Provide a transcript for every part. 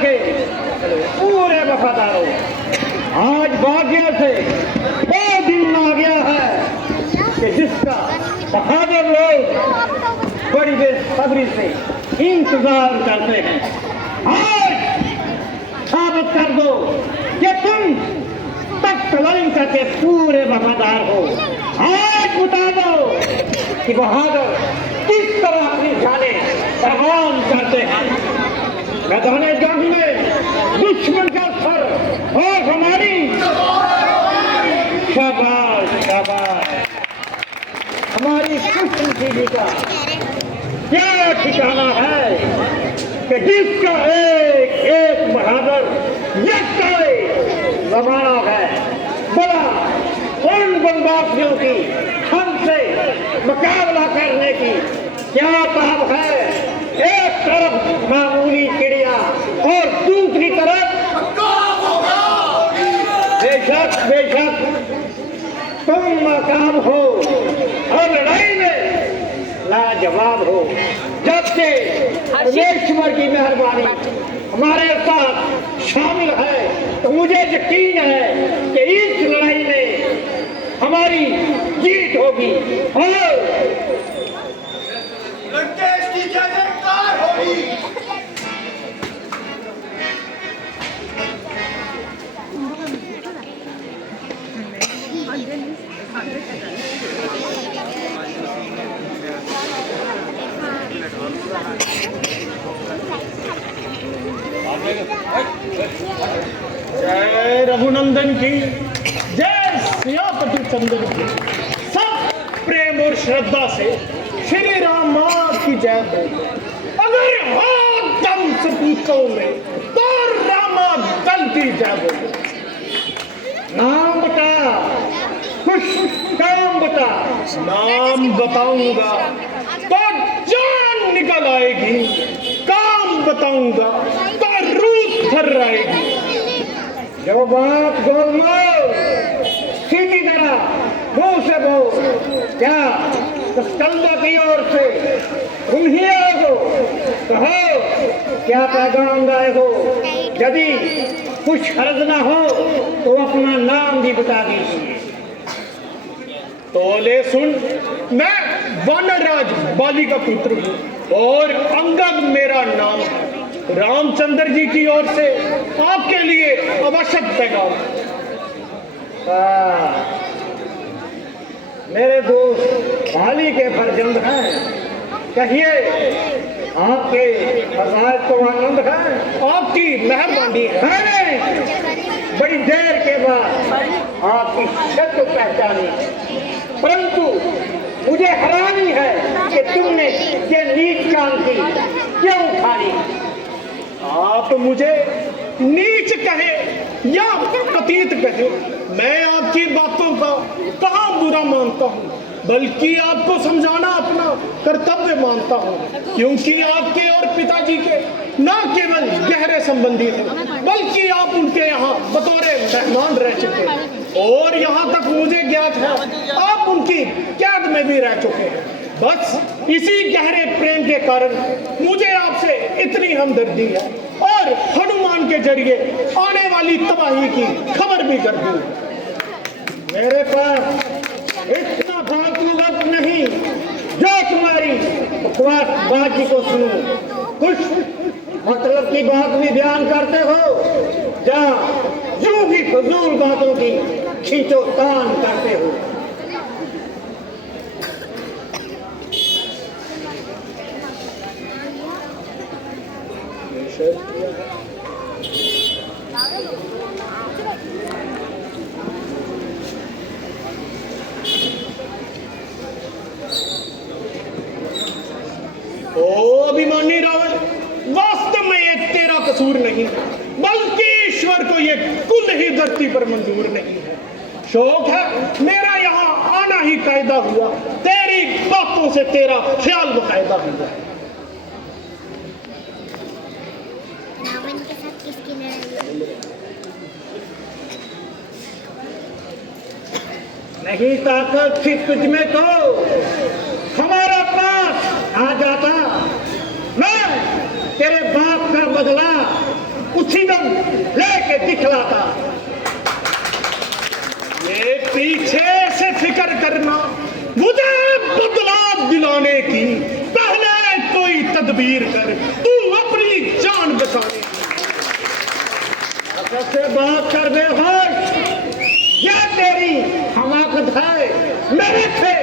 के पूरे वफादारों, आज भाग्य से वो दिन आ गया है कि जिसका बहादुर लोग बड़ी बेसब्री से इंतजार करते हैं। आज साबित कर दो कि तुम तख्त लंका के पूरे वफादार हो। आज बता दो कि बहादुर किस तरह अपनी जाने कुर्बान करते हैं। मैदाने जंग में दुश्मन का सर और हमारी शाबाश शाबाश, हमारी खुशनसीबी का क्या ठिकाना है कि जिसका एक एक बहादुर जमाना है। बड़ा उन बंदूकों की हमसे मुकाबला करने की क्या ताब है। एक तरफ मामूली चिड़िया और दूसरी तरफ बेशक बेशक तुम नाकाम हो और लड़ाई में लाजवाब हो। जबकि परमेश्वर की मेहरबानी हमारे साथ शामिल है तो मुझे यकीन है कि इस लड़ाई में हमारी जीत होगी और लंकेश की जयकार होगी। जय रघुनंदन की, जय सियापति चंदन की। सब प्रेम और श्रद्धा से श्री राम की जय बोलो। अगर हाथ दम से पूछो में तो रामा दल की जय बोलो। नाम बता, कुछ काम बता। नाम बताऊंगा तो जान निकल आएगी, काम बताऊंगा तो रूह थर आएगी। जो बात गोलमाल सीधी तरह मुंह से बोल। क्या सिकंदर की ओर से तुम ही आए हो? कहो क्या पैगाम लाए हो? यदि कुछ हर्ज ना हो तो अपना नाम भी बता दीजिए। तो ले सुन, मैं वानरराज बाली का पुत्र हूँ और अंगद मेरा नाम है। रामचंद्र जी की ओर से आपके लिए आवश्यक पैगाम। मेरे दोस्त बाली के फर्जंद हैं, कहिए आपके फरमाइश को आनंद है। आपकी मेहरबानी है। बड़ी देर के बाद आपकी शक्ल पहचानी, परंतु मुझे हैरानी है कि तुमने ये नीच काम की क्यों उठाई। आप मुझे नीच कहे या पतित कहे, मैं आपकी बातों का कहाँ बुरा मानता हूँ, बल्कि आपको समझाना अपना कर्तव्य मानता हूँ। क्योंकि आपके और पिताजी के न केवल गहरे संबंधी थे, बल्कि आप उनके यहाँ बतौरे मेहमान रह चुके और यहाँ तक मुझे ज्ञात है आप उनकी कैद में भी रह चुके हैं। बस इसी गहरे प्रेम के कारण मुझे आपसे इतनी हमदर्दी है और हनुमान के जरिए आने वाली तबाही की खबर भी कर दी। मेरे पास इतना फालतू वक्त नहीं जो तुम्हारी बकवास बाजी को सुनूं। कुछ मतलब की बात भी बयान करते हो या यूं भी फजूल बातों की खींचोतान करते हो। ओ अभिमानी रावण, वास्तव में ये तेरा कसूर नहीं, बल्कि ईश्वर को ये कुल ही धरती पर मंजूर नहीं है। शौक है मेरा यहाँ आना ही कायदा हुआ, तेरी बातों से तेरा ख्याल बकायदा हुआ। रावण के साथ किसकी लड़ाई? नहीं ताकत थी तुझ में तो हमारा पास आ जाता। मैं तेरे बाप का बदला मुसीबत लेके दिखलाता। ये पीछे से फिक्र करना मुझे बदला दिलाने की, पहले कोई तदबीर कर तू अपनी जान बचाने की। से बात कर बेहोश, ये तेरी हमाकत है मेरे से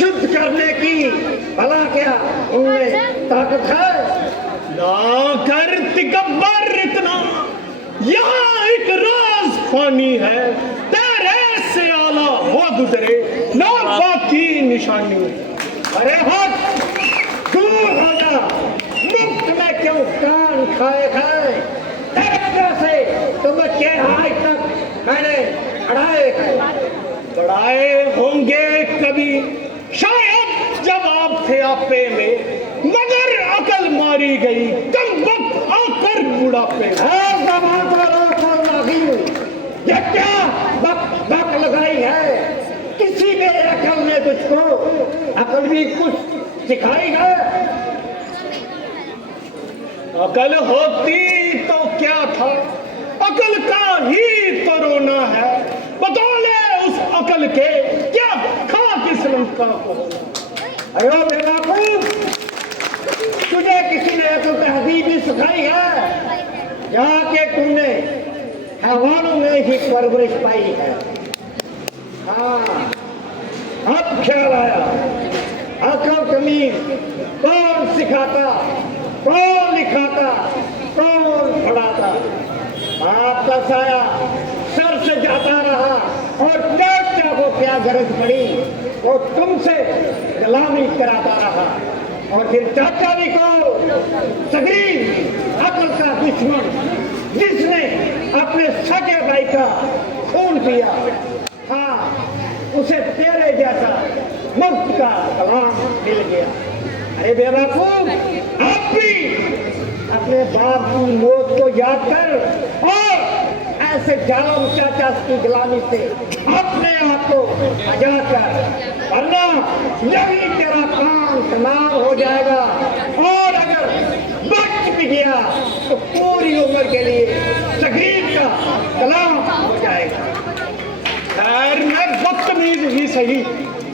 युद्ध करने की, भला क्या उनमें ताकत है? ना कर तिकब्बर इतना, यहाँ एक राज फानी है, तेरे से आला वो गुजरे ना बाकी निशानी। अरे हट, दूर हो जा, मुफ्त में क्यों कान खाए खाए? तेरे से तुम के आज तक मैंने अड़ाए हैं। बढ़ाए होंगे कभी शायद जब आप थे आपे में, मगर अकल मारी गई कम वक्त आकर बुढ़ापे में। ये क्या बक लगाई है? किसी ने अकल ने तुझको अकल भी कुछ सिखाई है? अकल होती तो क्या था, अकल का ही तो रोना है। बतौले उस अकल के क्या खाक इस लंका को। अरे बेवकूफ, तुझे किसी ने अकल तहजीब भी सिखाई है? जाके तुमने हैवानों में ही परवरिश पाई है। हाँ, अब ख्याल आया, अकल तमीज कौन सिखाता, कौन लिखाता, कौन पढ़ाता? आपका साया सर से जाता रहा और चाचा को क्या गरज पड़ी वो तुमसे गुलामी कराता रहा, और फिर चाचा भी को सगरी अकल का दुश्मन, जिसने अपने सगे भाई का खून पिया, हाँ उसे तेरे जैसा मुफ्त का कलाम मिल गया। अरे बेवकूफ, आप भी अपने बाप की मौत को याद कर और ऐसे जालम चाचा की गुलामी से अपने आप को आजाद कर, वरना यही तेरा काम तमाम हो जाएगा। और अगर बच भी गया तो पूरी उम्र के लिए शहीद का कलाम हो जाएगा। खैर मैं बदतमीज ही सही,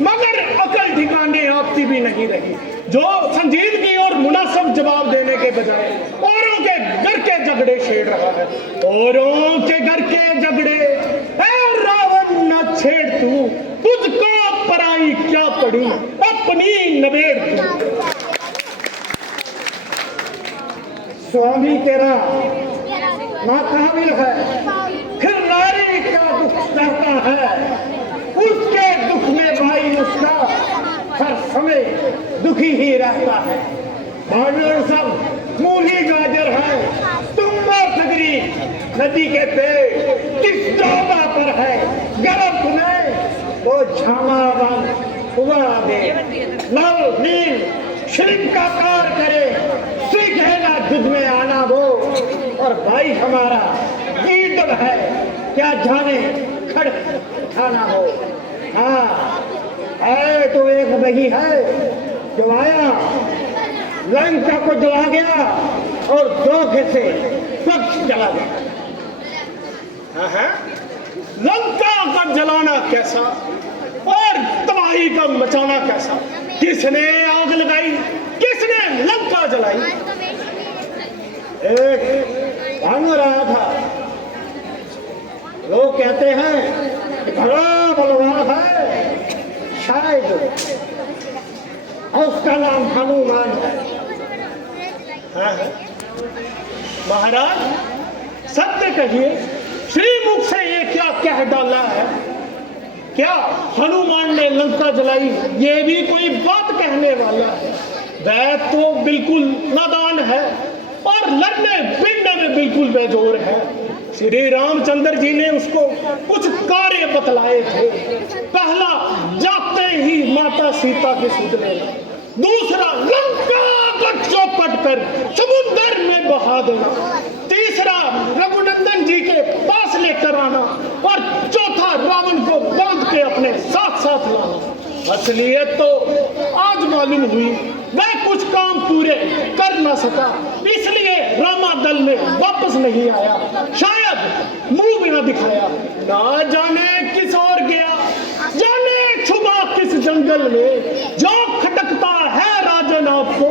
मगर अकल ठिकाने आपकी भी नहीं रही, जो संजीदगी और मुनासिब जवाब देने के बजाय औरों के घर के झगड़े छेड़ रहा है। औरों के घर के झगड़े, ऐ रावण न छेड़ तू, तुझको पराई क्या पड़ी, अपनी नवेड़ तू। स्वामी तेरा नाकाबिल है, फिर नारी का दुख सहता है, उसके दुख में भाई उसका हर समय दुखी ही रहता है। भाइयों सब मूली गाजर है, तुम सगरी नदी के पेड़ किस डोबा पर है, गरम तुम्हें वो झामावान हुआ दे, नल नील श्रिंक का कार करे, सीखेगा दुध में आना वो, और भाई हमारा ईदल है, क्या जाने खड़ खाना हो। हाँ है तो एक वही है जो आया लंका को जला गया और धोखे से पक्ष चला गया। लंका का जलाना कैसा और तबाही का मचाना कैसा, किसने आग लगाई, किसने लंका जलाई? एक भानु रहा था, लोग कहते हैं कि बड़ा बलवान है, शायद और उसका नाम हनुमान है। महाराज सत्य कहिए, श्रीमुख से ये क्या कह डाला है? क्या हनुमान ने लंका जलाई, ये भी कोई बात कहने वाला है? वह तो बिल्कुल नादान है और लड़ने भिड़ने में बिल्कुल बेजोर है। श्री रामचंद्र जी ने उसको कुछ कार्य बतलाए थे। पहला, जाते ही माता सीता के सुधरे, दूसरा लंका को चौपट कर समुद्र में बहा देना, तीसरा रघुनंदन जी के पास लेकर आना, और चौथा रावण को बांध के अपने साथ साथ लाना। असलियत तो आज मालूम हुई, वह कुछ काम पूरे कर न सका, इसलिए रामा दल में वापस नहीं आया, शायद मुंह भी न दिखाया। ना जाने किस ओर गया, जाने छुपा किस जंगल में। जो खटकता है राजन आपको,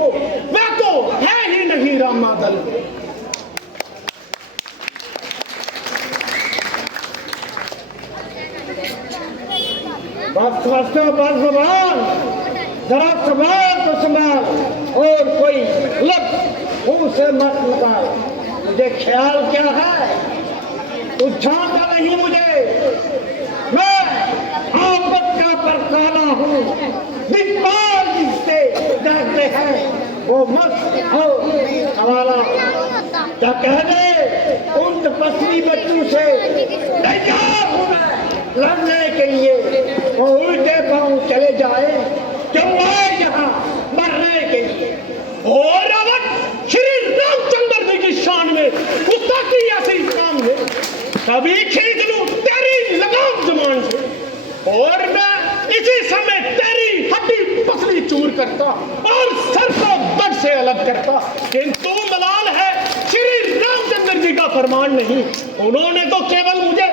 वह तो है ही नहीं रामा दल में। बस बस जबान, जरा संभाल तो संभाल, और कोई लफ्ज मुंह से मत निकाल। मुझे ख्याल क्या है, तू जानता नहीं मुझे। मैं आफत का परकाला हूँ, दिक्पाल जिससे डरते हैं वो मस्त हो हवाला। क्या कह दे उन तपस्वी बच्चों से, तैयार हूँ मैं लड़ने के लिए। वो उल्टे पांव चले जाए, क्यों आए यहाँ मरने के लिए। और रावण श्री रामचंद्र जी की शान में गुस्ताखी ऐसी काम है, कभी खींच लूं तेरी लगाम जमान से, और मैं इसी समय तेरी हड्डी पसली चूर करता और सर को बड़ से अलग करता। किंतु मलाल है श्री रामचंद्र जी का फरमान नहीं। उन्होंने तो केवल मुझे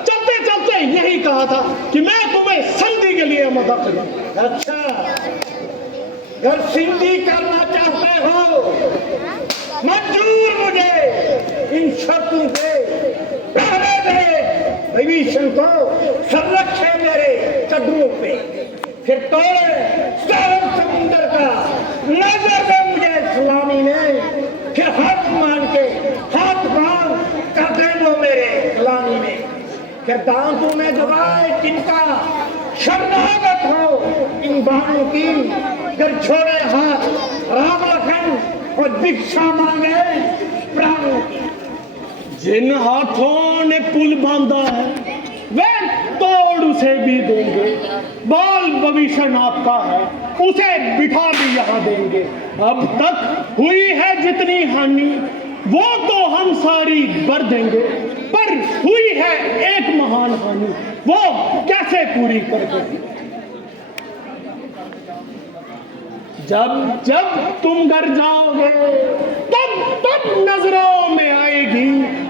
चलते चलते यही कहा था कि मैं तुम्हें संधि के लिए मदद करूं। अच्छा, अगर सिंधी करना चाहते हो, मंजूर मुझे इन शर्तों पे। पहले दे विभीषण को संरक्षे मेरे कदमों पे, फिर तोड़े सागर समुंदर का नजर दे मुझे सलामी में, फिर हाथ मान के हाथ बांध कर दे वो मेरे सलामी में। फिर दांतों में दबाए जिनका शरणागत हो इन बाणों की, फिर छोड़े हाथ राम लखन और भिक्षा मांगे प्राणों की। जिन हाथों ने पुल बांधा है वे तोड़ उसे भी देंगे। बाल भविष्य आपका है, उसे बिठा भी यहाँ देंगे। अब तक हुई है जितनी हानि वो तो हम सारी भर देंगे, पर हुई है एक महान हानि, वो कैसे पूरी कर देंगे। जब जब तुम घर जाओगे तब तब नजरों में आएगी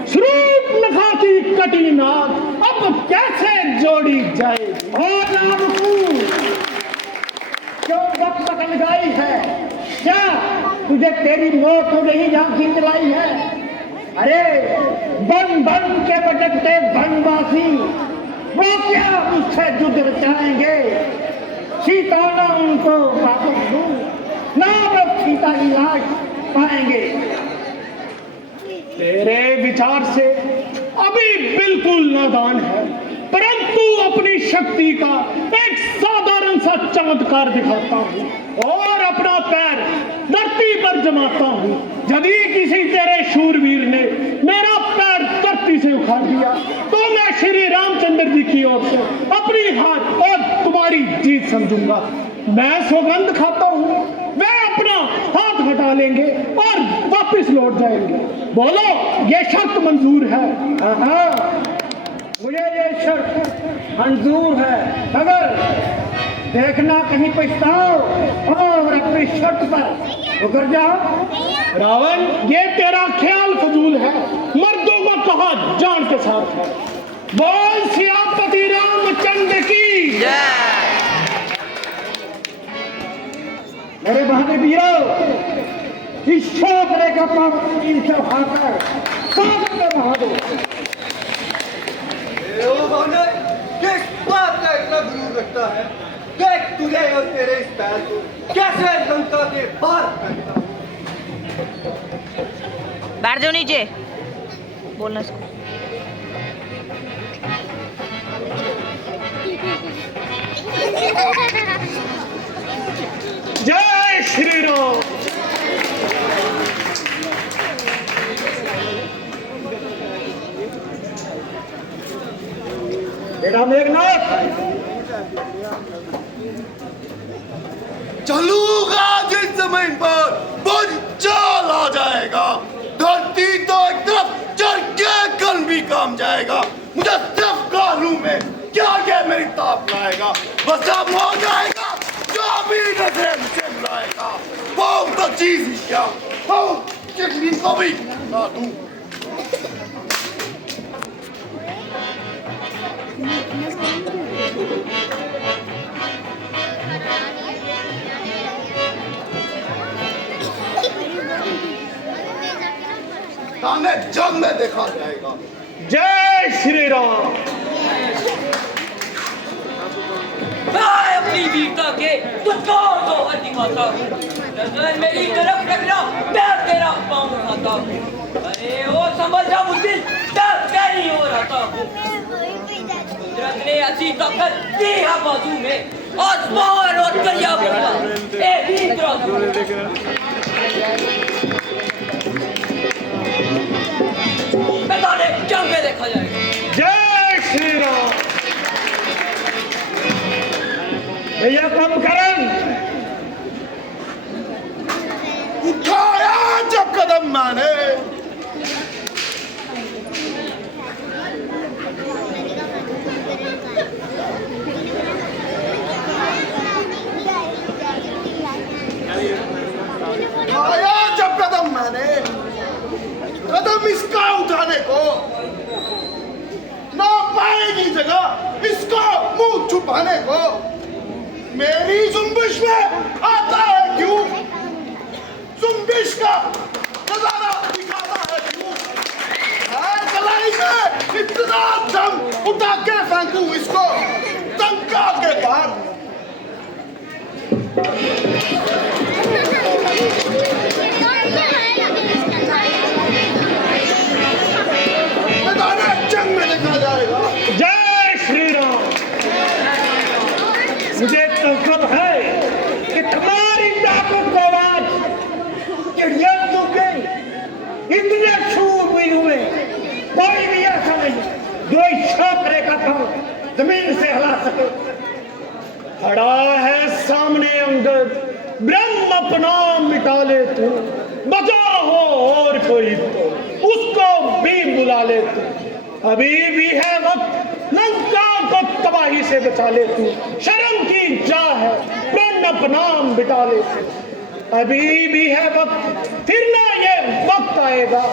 शूर्पणखा की कटी नाक, अब कैसे जोड़ी जाएगी। और नाम क्यों वक्त तक लगाई है, क्या तुझे तेरी मौत तो नहीं झांकी दिलाई है। अरे बन बन के भटकते वनवासी वो क्या मुझसे युद्ध रचाएंगे। सीता ना उनको वापस दूं, ना वो सीता की लाश पाएंगे। तेरे विचार से अभी बिल्कुल नादान है, परंतु अपनी शक्ति का एक साधारण सा चमत्कार दिखाता हूँ और अपना पैर धरती पर जमाता हूँ। यदि किसी तेरे शूरवीर ने मेरा पैर धरती से उखाड़ दिया तो मैं श्री रामचंद्र जी की ओर से अपनी हाथ और तुम्हारी जीत समझूंगा। मैं सौगंध खाता हूँ वे अपना हाथ हटा लेंगे और वापस लौट जाएंगे। बोलो ये शर्त मंजूर है। हाँ, मुझे ये शर्त मंजूर है, मगर देखना कहीं पछताओ और अपनी शर्त पर उतर जाओ। रावण ये तेरा ख्याल फजूल है, मर्दों को कहा जान के साथ है। बोल सियापति रामचंद्र की जय। मेरे बहाने वीरों, इस छोकरे का पावन से उठाकर सागर में बहा दो। किस बात का इतना गुरूर रखता है। देख तुझे और तेरे इस पैर को कैसे लंका के बाहर फेंकता हूं। बैठ जाओ नीचे, बोलना इसको। जय श्री राम। मेरा मेघनाथ, चलूंगा जिस जमीन पर भूचाल आ जाएगा, धरती तो एक तरफ चढ़ के कल भी काम जाएगा। मुझे सिर्फ कानून में क्या ये मेरी ताप लाएगा। बस अब हो जाएगा जो भी नजर मुझे बुलाएगा। वो तो चीज ही क्या हो किडनी को भी खा दूं। ताने जंग में देखा जाएगा। जय श्री राम। मैं अपनी वीरता के तुझको जोहर दिखाता हूँ। नजर मेरी तरफ रखना, मैं तेरा पाँव उठाता हूँ। अरे ओ समझ जा मुझे, दर्द नहीं हो रहा हूँ। कुदरत ने ऐसी ताकत दी है बाजू में, आसमान और दरिया भरा एक ही तराजू में। मैदाने जंग में देखा जाएगा। जय श्री राम। भैया कम करन। उठाया जब कदम मैंने, उठाया जब कदम मैंने, कदम इसका उठाने को ना पाएगी जगह इसको मुंह छुपाने को। मेरी जुम्बिश में आता है क्यों, जुम्बिश का नजारा दिखाता है क्यों। मैं कलाई में इतना दम उठा के फेंकूं इसको टंका के पार। मैदाने जंग में देखा जाएगा। जय श्री राम। मुझे तसल्ली है कि तुम्हारी ताकत को आज चिड़िया तुमके इतने शूरवीर हुए, कोई भी ऐसा नहीं जो इस छोकरे का पांव जमीन से हिला सके। खड़ा है सामने अंगद, ब्रह्म अपना मिटा ले तू, बचा हो और कोई तो उसको भी बुला ले तू। अभी भी है वक्त, लंका को तबाही से बचा ले तू, शर्म की जा है प्रण अपना बिता ले तू। अभी भी है वक्त, फिर ना ये वक्त आएगा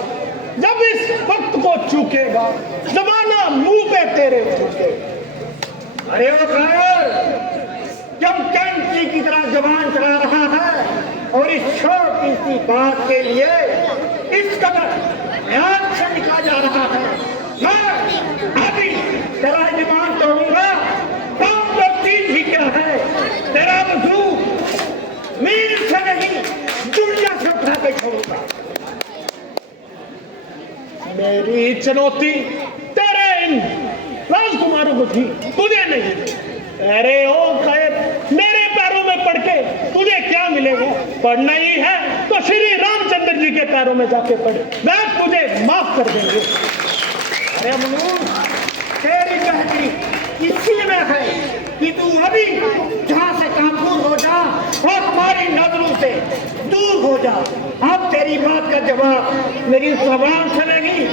जब इस वक्त को चूकेगा जमाना मुंह पे तेरे चूकेगा। अरे ओ ड्राइवर, जब कैंची की तरह जबान चला रहा है और इस छोटी सी बात के लिए इस कदर ध्यान से निकला जा रहा है, मैं अभी तेरा ईमान तोड़ूंगा। काम तो चीज ही क्या है, तेरा वजूद मील से नहीं दुनिया से उठा के छोड़ूंगा। मेरी चुनौती तेरे इन राजकुमारों को थी, तुझे नहीं। अरे ओ कैब, मेरे पैरों में पड़ के तुझे क्या मिलेगा? पढ़ना ही है तो श्री रामचंद्र जी के पैरों में जाके पढ़े, मैं तुझे माफ कर देंगे। अरे मनु, तेरी कहती इसी में है कि तू अभी जहाँ से काबू हो जा और हमारी नजरों से दूर हो जा। अब तेरी बात का जवाब मेरी जबान से नहीं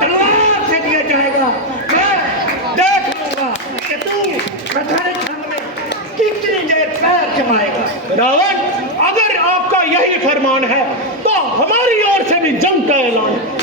तलवार से दिया जाएगा। मैं देख लूंगा कि तू कथारे खान में कितनी देर पैर जमाएगा। रावण, अगर आपका यही फरमान है तो हमारी ओर से भी जंग का ऐलान।